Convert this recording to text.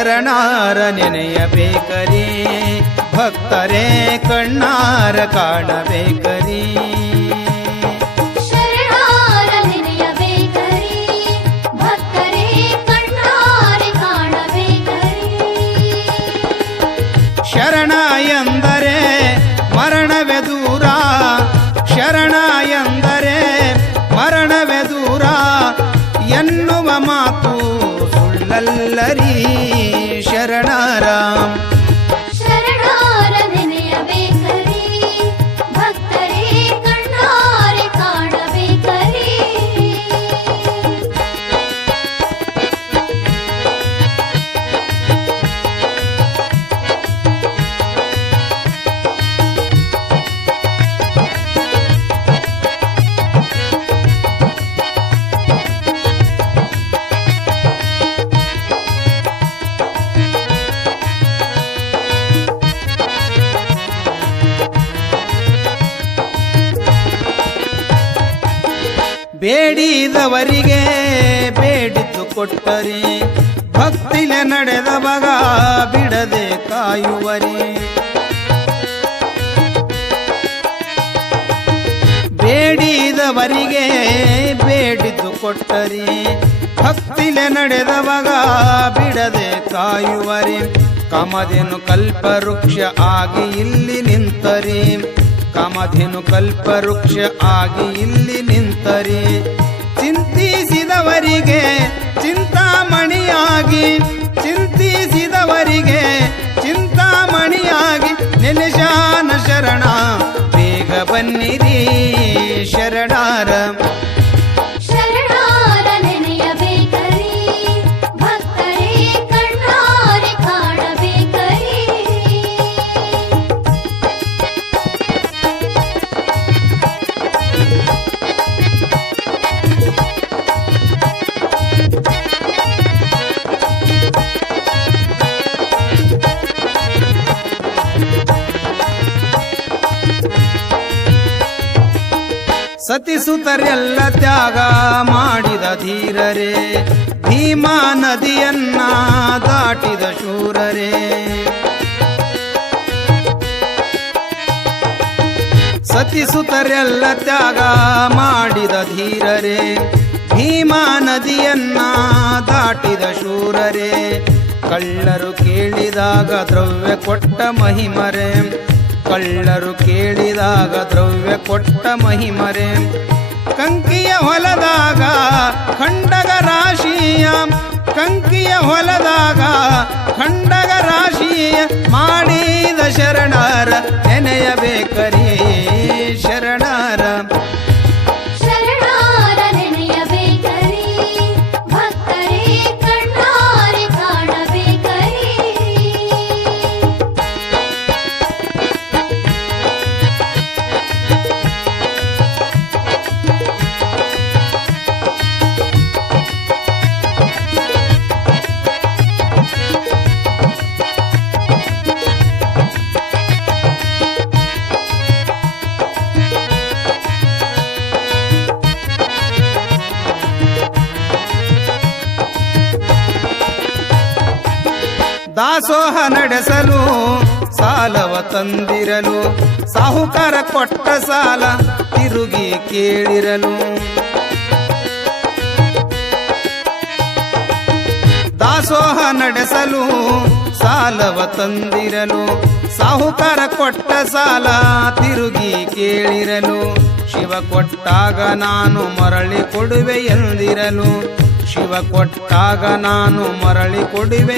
ಶರಣಾರ ನೆನೆಯಬೇಕರಿ ಭಕ್ತರೇ ಕಣ್ಣಾರ ಕಾಣಬೇಕರಿ. ಶರಣ ಎಂದರೆ ಮರಣವೇ ದೂರ. ಶರಣ ಎಂದರೆ ಮರಣವೇ ದೂರ. ಎನ್ನುವ ಮಾತು ಸುಳ್ಳಲ್ಲರಿ. ಶರಣಾರ ಬೇಡಿದವರಿಗೆ ಬೇಡಿದ್ದು ಕೊಟ್ಟರೆ, ಭಕ್ತಿಲೆ ನಡೆದವಾಗ ಬಿಡದೆ ಕಾಯುವರಿ. ಬೇಡಿದವರಿಗೆ ಬೇಡಿದ್ದು ಕೊಟ್ಟರೆ, ಭಕ್ತಿಲೆ ನಡೆದವಾಗ ಬಿಡದೆ ಕಾಯುವರಿ. ಕಮದೆನು ಕಲ್ಪವೃಕ್ಷ ಆಗಿ ಇಲ್ಲಿ ನಿಂತರೆ. ಕಮಧೆನು ಕಲ್ಪವೃಕ್ಷ ಆಗಿ ಇಲ್ಲಿ ನಿಂತರಿ. ಚಿಂತಿಸಿದವರಿಗೆ ಚಿಂತಾಮಣಿಯಾಗಿ ಚಿಂತಿಸಿದವರಿಗೆ ಚಿಂತಾಮಣಿಯಾಗಿ ನೆನೆಶಾನ ಶರಣ. ಬೇಗ ಬನ್ನಿರಿ ಸತಿಸುತರೆಲ್ಲ ತ್ಯಾಗ ಮಾಡಿದ ಧೀರರೇ, ಭೀಮಾ ನದಿಯನ್ನ ದಾಟಿದ ಶೂರರೇ. ಸತಿಸುತರೆಲ್ಲ ತ್ಯಾಗ ಮಾಡಿದ ಧೀರರೇ, ಭೀಮಾ ನದಿಯನ್ನ ದಾಟಿದ ಶೂರರೇ. ಕಳ್ಳರು ಕೇಳಿದಾಗ ದ್ರವ್ಯ ಕೊಟ್ಟ ಮಹಿಮರೆ ಕಳ್ಳರು ಕೇಳಿದಾಗ ದ್ರವ್ಯ ಕೊಟ್ಟ ಮಹಿಮರೆ. ಕಂಕಿಯ ಹೊಲದಾಗ ಖಂಡಗ ರಾಶಿಯ, ಕಂಕಿಯ ಹೊಲದಾಗ ಖಂಡಗ ರಾಶಿಯ ಮಾಡಿದ ಶರಣಾರ ನೆನೆಯಬೇಕರಿ. ದಾಸೋಹ ನಡೆಸಲು, ಸಾಲವ ತಂದಿರಲು, ಸಾಹುಕಾರ ಕೊಟ್ಟ ಸಾಲ ತಿರುಗಿ ಕೇಳಿರಲು. ದಾಸೋಹ ನಡೆಸಲು, ಸಾಲವ ತಂದಿರಲು, ಸಾಹುಕಾರ ಕೊಟ್ಟ ಸಾಲ ತಿರುಗಿ ಕೇಳಿರಲು. ಶಿವ ಕೊಟ್ಟಾಗ ನಾನು ಮರಳಿ ಕೊಡುವೆ ಎಂದಿರಲು. ಶಿವ ಕೊಟ್ಟಾಗ ನಾನು ಮರಳಿ ಕೊಡುವೆ